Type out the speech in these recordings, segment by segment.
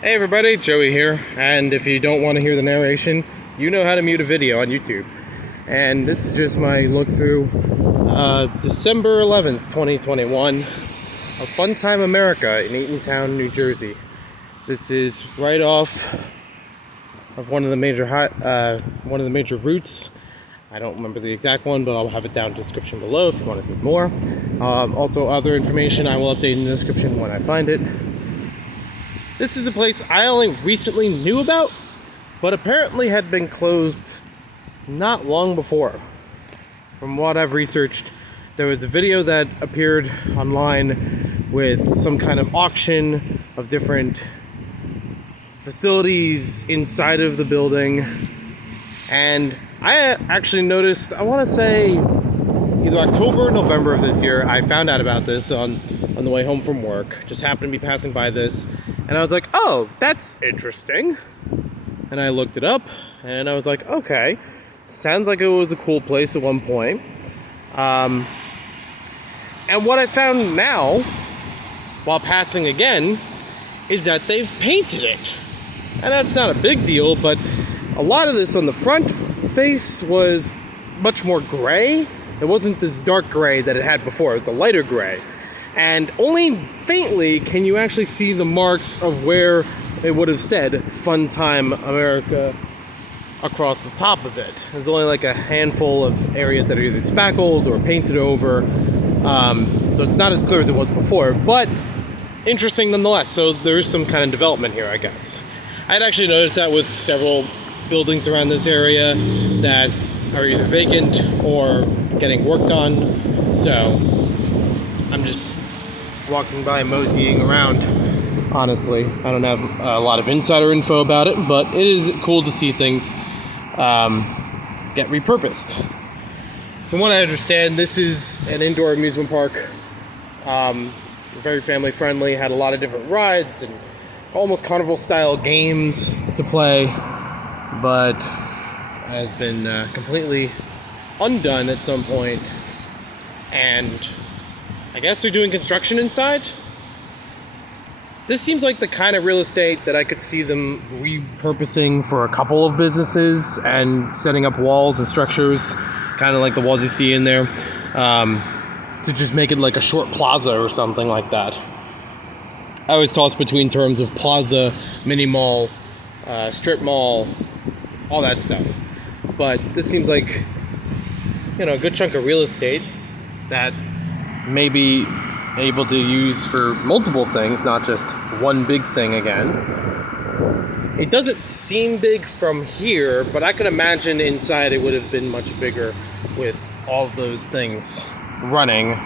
Hey everybody, Joey here, and if you don't want to hear the narration, you know how to mute a video on YouTube. And this is just my look through December 11th, 2021 of Funtime America in Eatontown, New Jersey. This is right off of one of the major routes. I don't remember the exact one, but I'll have it down in the description below if you want to see more. Also, other information I will update in the description when I find it. This is a place I only recently knew about, but apparently had been closed not long before. From what I've researched, there was a video that appeared online with some kind of auction of different facilities inside of the building. And I actually noticed, I want to say either October or November of this year, I found out about this on the way home from work. Just happened to be passing by this. And I was like, oh, that's interesting. And I looked it up, and I was like, okay, sounds like it was a cool place at one point. And what I found now, while passing again, is that they've painted it. And that's not a big deal, but a lot of this on the front face was much more gray. It wasn't this dark gray that it had before, it was a lighter gray. And only faintly can you actually see the marks of where it would have said Funtime America across the top of it. There's only like a handful of areas that are either spackled or painted over. So it's not as clear as it was before, but interesting nonetheless. So there's some kind of development here, I guess. I'd actually noticed that with several buildings around this area that are either vacant or getting worked on. So I'm just walking by, moseying around. Honestly, I don't have a lot of insider info about it, but it is cool to see things get repurposed. From what I understand, this is an indoor amusement park. Very family friendly, had a lot of different rides and almost carnival style games to play, but has been completely undone at some point. And I guess they're doing construction inside. This seems like the kind of real estate that I could see them repurposing for a couple of businesses and setting up walls and structures, kind of like the walls you see in there, to just make it like a short plaza or something like that. I always toss between terms of plaza, mini mall, strip mall, all that stuff. But this seems like, a good chunk of real estate that may be able to use for multiple things, not just one big thing again. It doesn't seem big from here, but I can imagine inside it would have been much bigger with all of those things running.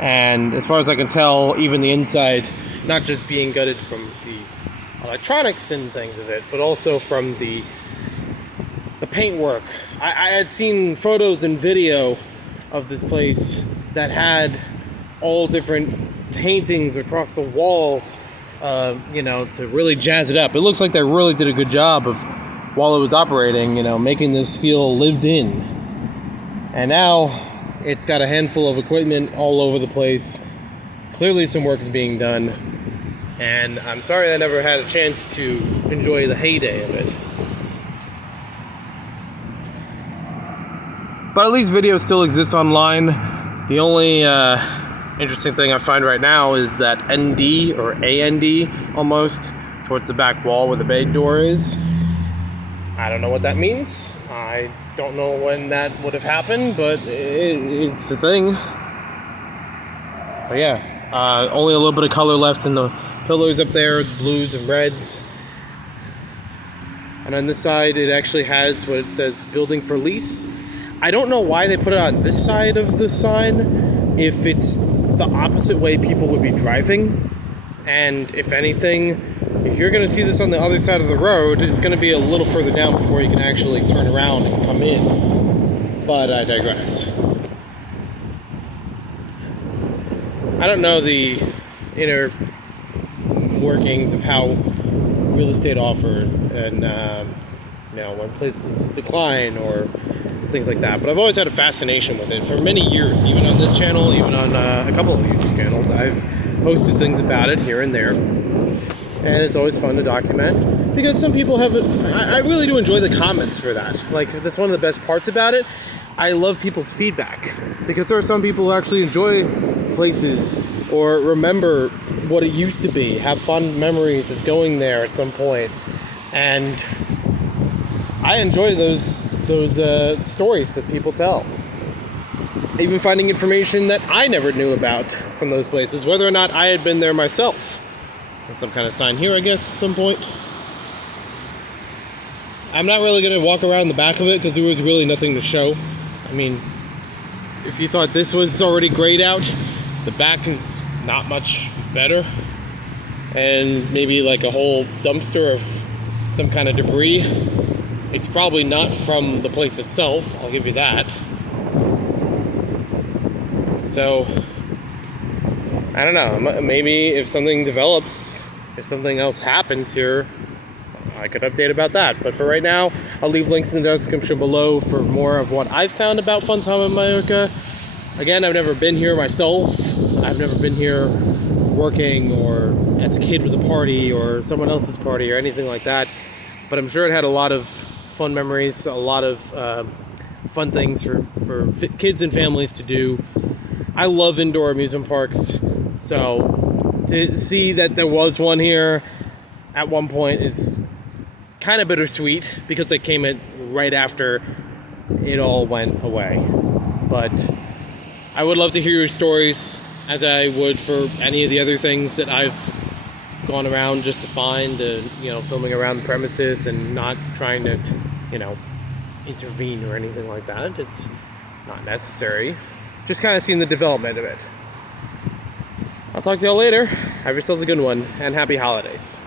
And as far as I can tell, even the inside, not just being gutted from the electronics and things of it, but also from the paintwork. I had seen photos and video of this place that had all different paintings across the walls, to really jazz it up. It looks like they really did a good job of, while it was operating, making this feel lived in. And now it's got a handful of equipment all over the place. Clearly some work is being done. And I'm sorry I never had a chance to enjoy the heyday of it. But at least video still exists online. The only interesting thing I find right now is that ND or AND almost towards the back wall where the bay door is. I don't know what that means. I don't know when that would have happened, but it's a thing. But yeah, only a little bit of color left in the pillars up there, blues and reds. And on this side, it actually has what it says, building for lease. I don't know why they put it on this side of the sign, if it's the opposite way people would be driving. And if anything, if you're going to see this on the other side of the road, it's going to be a little further down before you can actually turn around and come in. But I digress. I don't know the inner workings of how real estate offered and when places decline or things like that, but I've always had a fascination with it for many years, even on this channel, even on a couple of YouTube channels. I've posted things about it here and there. and it's always fun to document because some people have I really do enjoy the comments for that. Like, that's one of the best parts about it. I love people's feedback because there are some people who actually enjoy places or remember what it used to be, have fond memories of going there at some point, and I enjoy those stories that people tell. Even finding information that I never knew about from those places, whether or not I had been there myself. There's some kind of sign here, I guess, at some point. I'm not really going to walk around the back of it because there was really nothing to show. I mean, if you thought this was already grayed out, the back is not much better. And maybe like a whole dumpster of some kind of debris. It's probably not from the place itself, I'll give you that. So, I don't know, maybe if something develops, if something else happens here, I could update about that. But for right now, I'll leave links in the description below for more of what I've found about Funtime America. Again, I've never been here myself. I've never been here working or as a kid with a party or someone else's party or anything like that. But I'm sure it had a lot of fun memories, a lot of fun things for kids and families to do. I love indoor amusement parks, so to see that there was one here at one point is kind of bittersweet because it came in right after it all went away. But I would love to hear your stories, as I would for any of the other things that I've gone around just to find, filming around the premises and not trying to, intervene or anything like that. It's not necessary. Just kind of seeing the development of it. I'll talk to y'all later. Have yourselves a good one, and happy holidays.